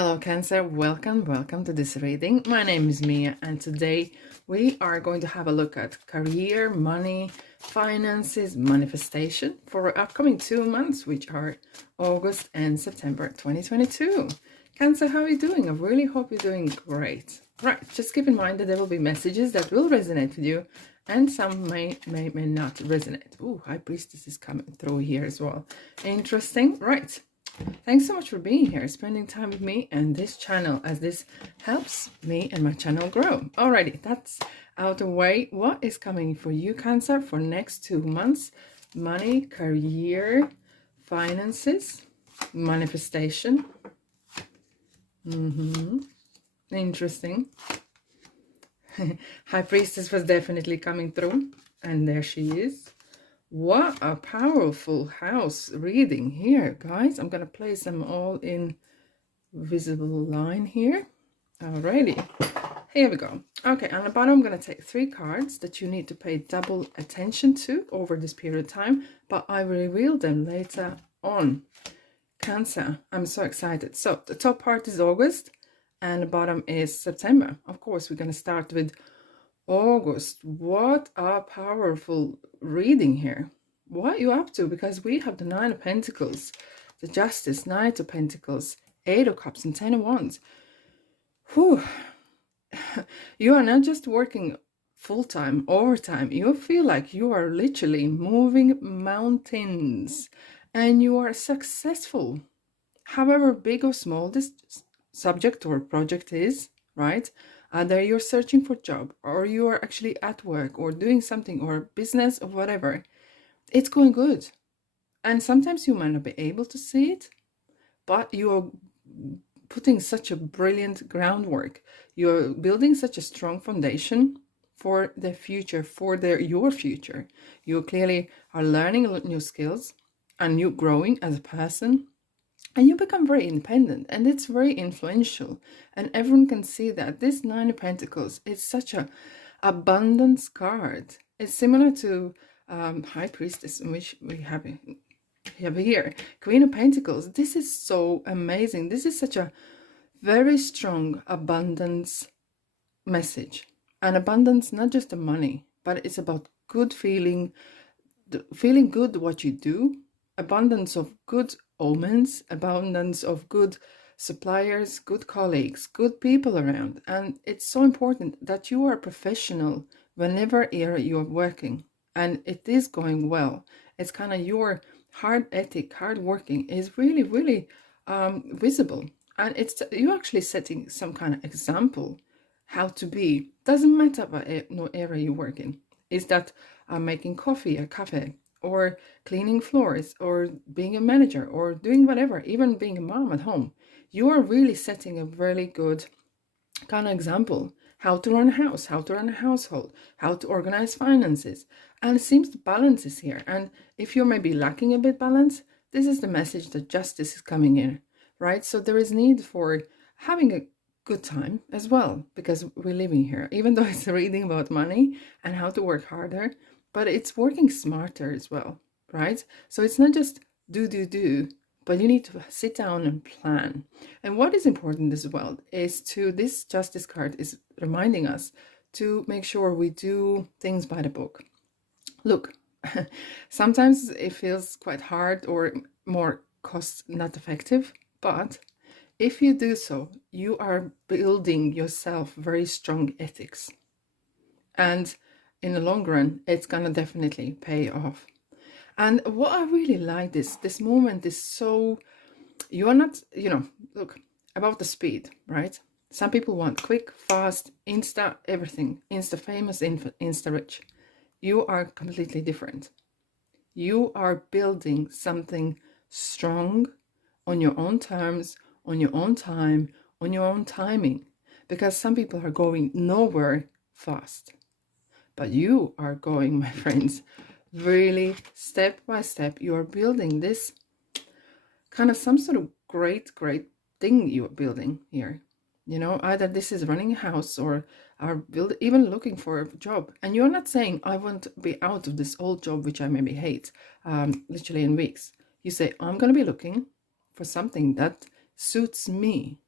Hello, Cancer. Welcome to this reading. My name is Mia, and today we are going to have a look at career, money, finances, manifestation for upcoming 2 months, which are August and September 2022. Cancer, how are you doing? I really hope you're doing great. Right, just keep in mind that there will be messages that will resonate with you, and some may not resonate. Ooh, High Priestess is coming through here as well. Interesting. Right. Thanks so much for being here, spending time with me and this channel, as this helps me and my channel grow. Alrighty, that's out of the way. What is coming for you, Cancer, for next 2 months? Money, career, finances, manifestation. Interesting. High Priestess was definitely coming through, and there she is. What a powerful house reading here, guys. I'm going to place them all in visible line here. Alrighty, here we go. Okay, on the bottom, I'm going to take 3 cards that you need to pay double attention to over this period of time, but I will reveal them later on. Cancer, I'm so excited. So the top part is August and the bottom is September. Of course, we're going to start with August. What a powerful reading here. What are you up to? Because we have the 9 of Pentacles, the Justice, Knight of Pentacles, 8 of Cups, and 10 of Wands. Whew. You are not just working full-time, overtime. You feel like you are literally moving mountains and you are successful. However big or small this subject or project is, right? Either you're searching for a job, or you are actually at work or doing something, or business or whatever. It's going good. And sometimes you might not be able to see it, but you are putting such a brilliant groundwork. You're building such a strong foundation for the future, for your future. You clearly are learning new skills and you growing as a person. And you become very independent, and it's very influential, and everyone can see that. This 9 of Pentacles is such a abundance card. It's similar to High Priestess, which we have here, Queen of Pentacles. This is so amazing. This is such a very strong abundance message. And abundance, not just the money, but it's about good feeling good what you do, abundance of good omens, abundance of good suppliers, good colleagues, good people around. And it's so important that you are professional whenever you're working, and it is going well. It's kind of your hard working is really visible, and it's you actually setting some kind of example how to be. Doesn't matter what area you work in. Is that making coffee, a cafe, or cleaning floors, or being a manager, or doing whatever, even being a mom at home. You are really setting a really good kind of example. How to run a house, how to run a household, how to organize finances. And it seems the balance is here. And if you're maybe lacking a bit balance, this is the message that justice is coming in, right? So there is need for having a good time as well, because we're living here, even though it's a reading about money and how to work harder, but it's working smarter as well, right? So it's not just do, but you need to sit down and plan. And what is important as well is this Justice card is reminding us to make sure we do things by the book. Look, sometimes it feels quite hard or more cost not effective, but if you do so, you are building yourself very strong ethics. And in the long run, it's gonna definitely pay off. And what I really like this moment is so, you're not, look, about the speed, right? Some people want quick, fast, insta everything, insta famous, insta rich. You are completely different. You are building something strong on your own terms, on your own time, on your own timing, because some people are going nowhere fast. But you are going, my friends, really step by step. You are building this kind of some sort of great thing you are building here. Either this is running a house or are even looking for a job. And you're not saying, I want to be out of this old job, which I maybe hate, literally in weeks. You say, I'm going to be looking for something that suits me.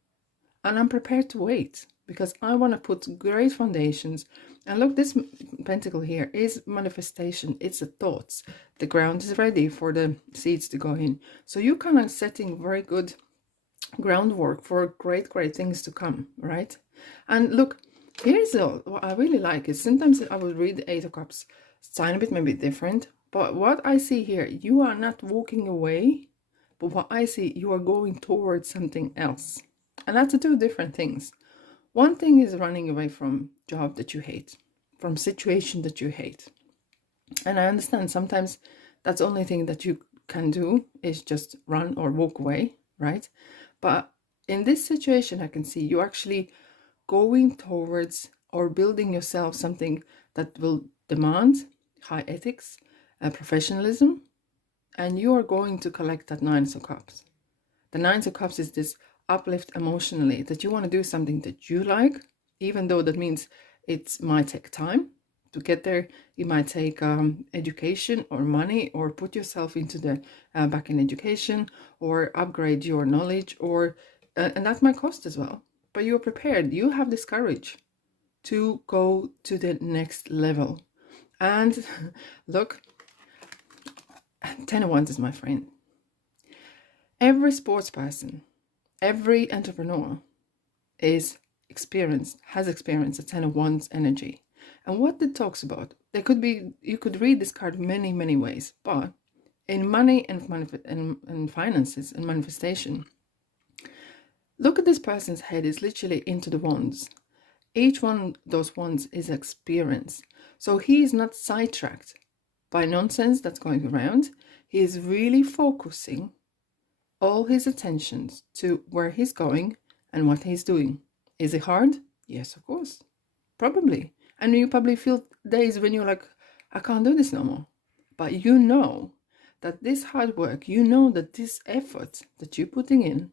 and I'm prepared to wait because I want to put great foundations. And look, this pentacle here is manifestation. It's the thoughts. The ground is ready for the seeds to go in. So you're kind of setting very good groundwork for great things to come, right? And look, here's what I really like is sometimes I will read the Eight of Cups. It's a tiny bit maybe different, but what I see here, you are not walking away, but what I see, you are going towards something else. And that's two different things. One thing is running away from job that you hate, from situation that you hate. And I understand sometimes that's the only thing that you can do is just run or walk away, right? But in this situation, I can see you actually going towards or building yourself something that will demand high ethics, professionalism, and you are going to collect that Nine of Cups. The Nine of Cups is this uplift emotionally, that you want to do something that you like, even though that means it might take time to get there. It might take education or money, or put yourself into the back in education, or upgrade your knowledge, or and that might cost as well. But you're prepared. You have this courage to go to the next level. And look, 10 of Wands is my friend. Every sports person, every entrepreneur has experienced a 10 of Wands energy. And what it talks about, there could be, you could read this card many ways, but in money and finances and manifestation, look at this person's head is literally into the wands. Each one of those wands is experience. So he is not sidetracked by nonsense that's going around. He is really focusing all his attentions to where he's going and what he's doing. Is it hard? Yes, of course. Probably. And you probably feel days when you're like, I can't do this no more. But you know that this hard work, you know that this effort that you're putting in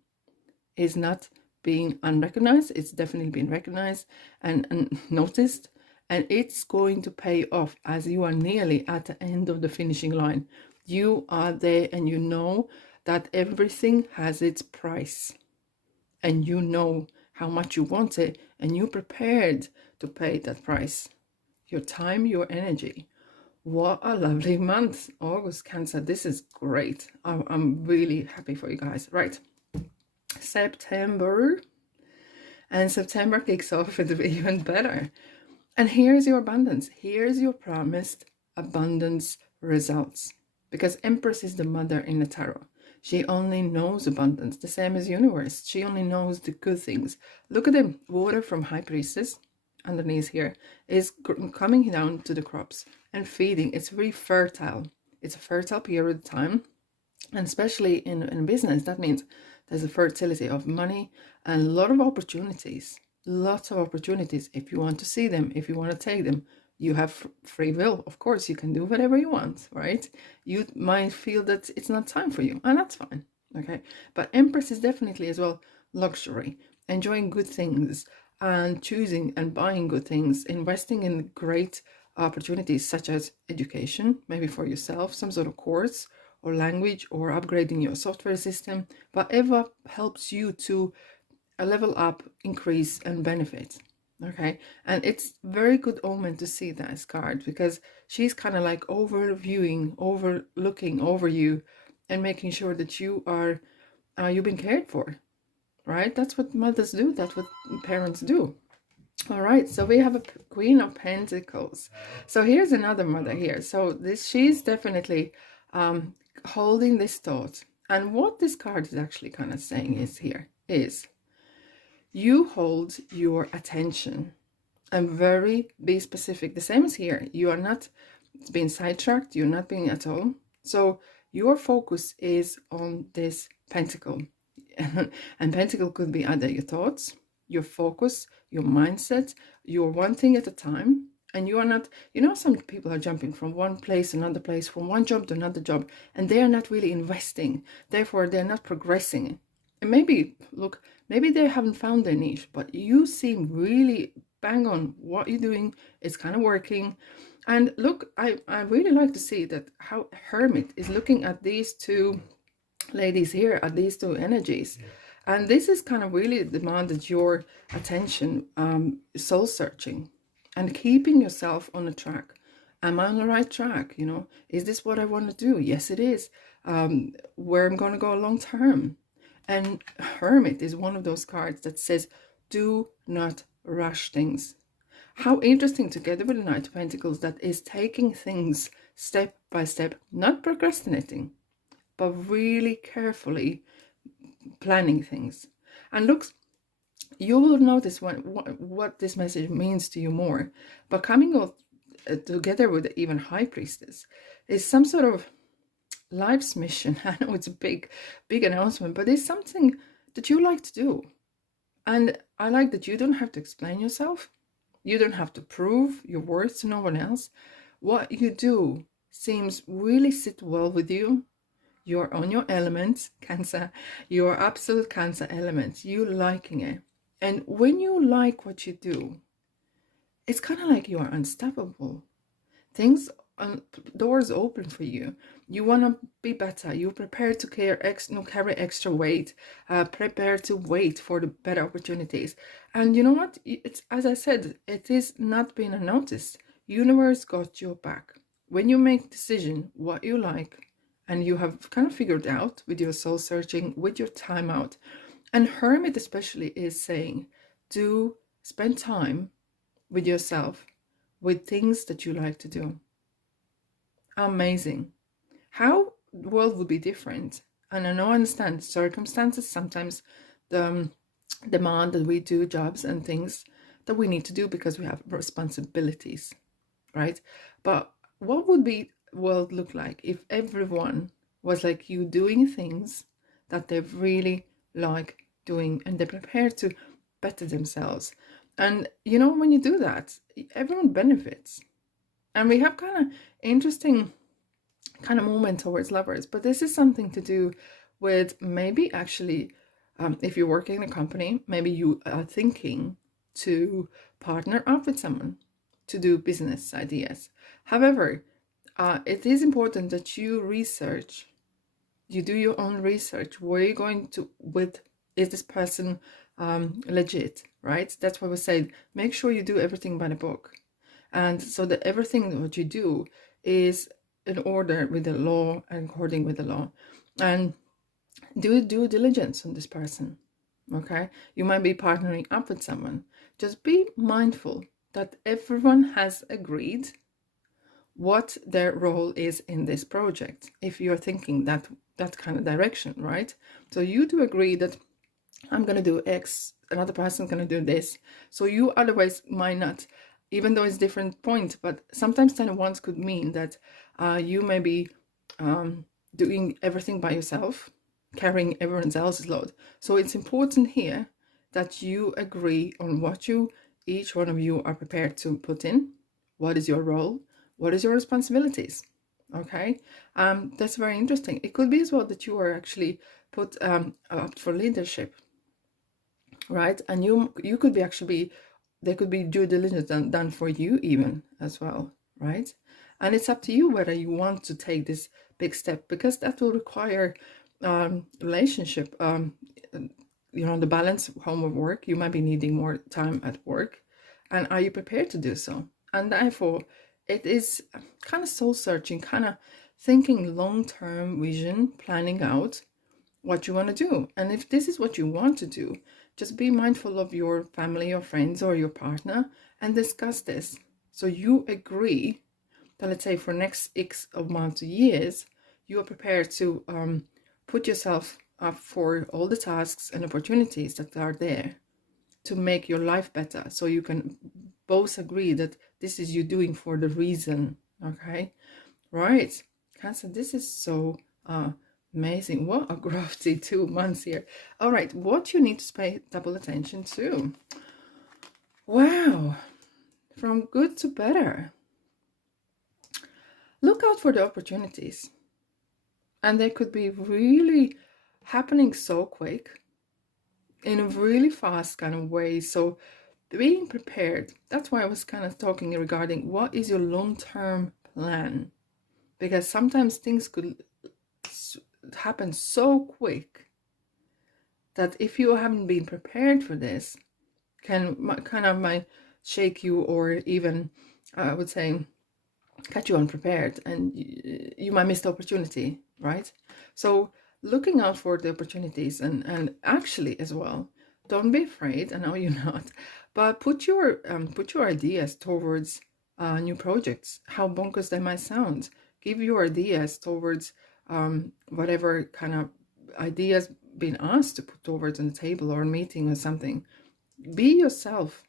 is not being unrecognized. It's definitely being recognized and noticed. And it's going to pay off as you are nearly at the end of the finishing line. You are there and you know that everything has its price. And you know how much you want it, and you're prepared to pay that price. Your time, your energy. What a lovely month. August, Cancer. This is great. I'm really happy for you guys. Right. September. And September kicks off with even better. And here's your abundance. Here's your promised abundance results. Because Empress is the mother in the tarot. She only knows abundance, the same as universe. She only knows the good things. Look at the water from High Priestess underneath here is coming down to the crops and feeding. It's very fertile. It's a fertile period of time. And especially in business, that means there's a fertility of money and a lot of opportunities. Lots of opportunities if you want to see them, if you want to take them. You have free will. Of course, you can do whatever you want, right? You might feel that it's not time for you, and that's fine, okay? But Empress is definitely as well luxury, enjoying good things and choosing and buying good things, investing in great opportunities such as education, maybe for yourself, some sort of course or language, or upgrading your software system, whatever helps you to level up, increase, and benefit. Okay, and it's very good omen to see that card, because she's kind of like overviewing, overlooking over you and making sure that you are you've been cared for, right? That's what mothers do, that's what parents do. All right, so we have a Queen of Pentacles. So here's another mother here. So she's definitely holding this thought, and what this card is actually kind of saying is you hold your attention and be specific. The same as here. You are not being sidetracked. You're not being at all. So your focus is on this pentacle. And pentacle could be either your thoughts, your focus, your mindset. You're one thing at a time. And you are not, some people are jumping from one place to another place, from one job to another job, and they are not really investing. Therefore, they're not progressing. And maybe they haven't found their niche, but you seem really bang on what you're doing. It's kind of working. And look, I really like to see that how Hermit is looking at these two ladies here, at these two energies. And this is kind of really demanded your attention, soul searching and keeping yourself on the track. Am I on the right track? You know, is this what I want to do? Yes, it is. Where I'm going to go long term. And Hermit is one of those cards that says, do not rush things. How interesting, together with the Knight of Pentacles, that is taking things step by step, not procrastinating, but really carefully planning things. And looks, you will notice what this message means to you more. But coming up together with the even High Priestess is some sort of life's mission. I know it's a big announcement, but it's something that you like to do. And I like that you don't have to explain yourself. You don't have to prove your worth to no one else. What you do seems really sit well with you. You're on your element, Cancer. Your absolute Cancer element. You liking it. And when you like what you do, it's kind of like you are unstoppable. Things, doors open for you. You want to be better. You're prepared to carry extra weight. Prepared to wait for the better opportunities. And you know what? It's, as I said, it is not being unnoticed. Universe got your back. When you make decision what you like, and you have kind of figured out with your soul searching, with your time out, and Hermit especially is saying, do spend time with yourself, with things that you like to do. Amazing. How the world would be different. And I know I understand circumstances sometimes demand that we do jobs and things that we need to do because we have responsibilities, right? But what would the world look like if everyone was like you, doing things that they really like doing and they're prepared to better themselves? And you know, when you do that, everyone benefits. And we have kind of interesting kind of movement towards lovers, but this is something to do with maybe actually, if you're working in a company, maybe you are thinking to partner up with someone to do business ideas. However, it is important that you research, you do your own research. Where are you going to with? Is this person legit, right? That's why we say make sure you do everything by the book, and so that everything what you do is in order with the law and according with the law. And do due diligence on this person. Okay, you might be partnering up with someone. Just be mindful that everyone has agreed what their role is in this project, if you're thinking that kind of direction, right? So you do agree that I'm going to do X, another person's going to do this. So you otherwise might not, even though it's different point, but sometimes 10 of Wands could mean that you may be doing everything by yourself, carrying everyone else's load. So it's important here that you agree on what each one of you are prepared to put in. What is your role? What is your responsibilities? Okay, that's very interesting. It could be as well that you are actually put up for leadership, right? And you could be actually there could be due diligence done for you even as well, right? And it's up to you whether you want to take this big step, because that will require relationship, you know, the balance home or work. You might be needing more time at work, and are you prepared to do so? And therefore it is kind of soul searching, kind of thinking long-term vision, planning out what you want to do. And if this is what you want to do, just be mindful of your family or friends or your partner and discuss this. So you agree that, let's say, for next X of months or years, you are prepared to put yourself up for all the tasks and opportunities that are there to make your life better. So you can both agree that this is you doing for the reason. Okay, right, Cancer, this is so amazing. What a crafty 2 months here. All right, what you need to pay double attention to. Wow, from good to better. Look out for the opportunities, and they could be really happening so quick, in a really fast kind of way. So being prepared, that's why I was kind of talking regarding what is your long-term plan, because sometimes things could happen so quick that if you haven't been prepared for this, might shake you, or even I would say catch you unprepared, and you might miss the opportunity, right? So looking out for the opportunities, and actually as well, don't be afraid. I know you're not, but put your ideas towards new projects, how bonkers they might sound. Give your ideas towards whatever kind of ideas being asked to put towards on the table, or a meeting or something. Be yourself.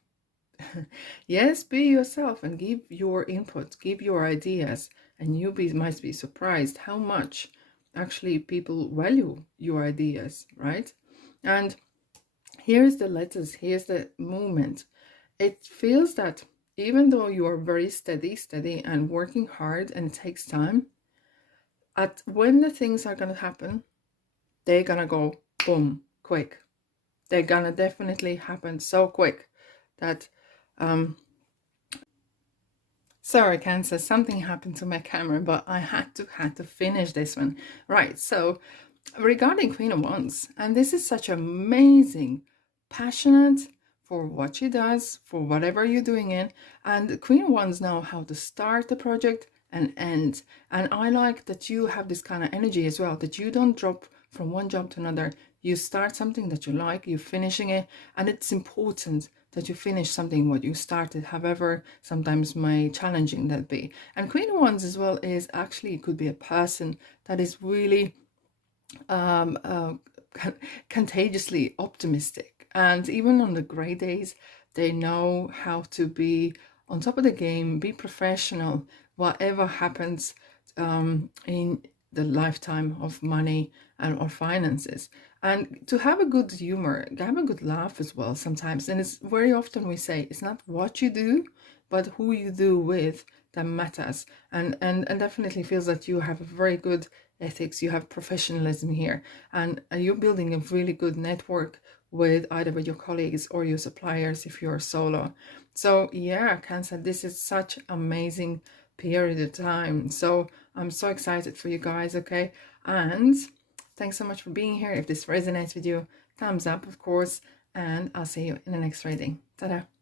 Yes, be yourself and give your input, give your ideas, and you might be surprised how much actually people value your ideas, right? And here's the letters, here's the moment. It feels that even though you are very steady and working hard and it takes time, when the things are going to happen, they're going to go boom, quick. They're going to definitely happen so quick that sorry, Cancer, something happened to my camera, but I had to finish this one. Right, so regarding Queen of Wands, and this is such amazing, passionate for what she does, for whatever you're doing in, and Queen of Wands know how to start the project and end. And I like that you have this kind of energy as well, that you don't drop from one job to another. You start something that you like, you're finishing it, and it's important that you finish something what you started, however sometimes may challenging that be. And Queen of Wands as well is actually, it could be a person that is really contagiously optimistic, and even on the gray days they know how to be on top of the game, be professional, whatever happens in the lifetime of money and or finances, and to have a good humor, have a good laugh as well sometimes. And it's very often we say it's not what you do but who you do with that matters, and definitely feels that you have a very good ethics, you have professionalism here, and you're building a really good network with either with your colleagues or your suppliers if you're solo. So yeah, Cancer, this is such amazing period of time. So I'm so excited for you guys, okay? And thanks so much for being here. If this resonates with you, thumbs up, of course, and I'll see you in the next reading. Ta-da!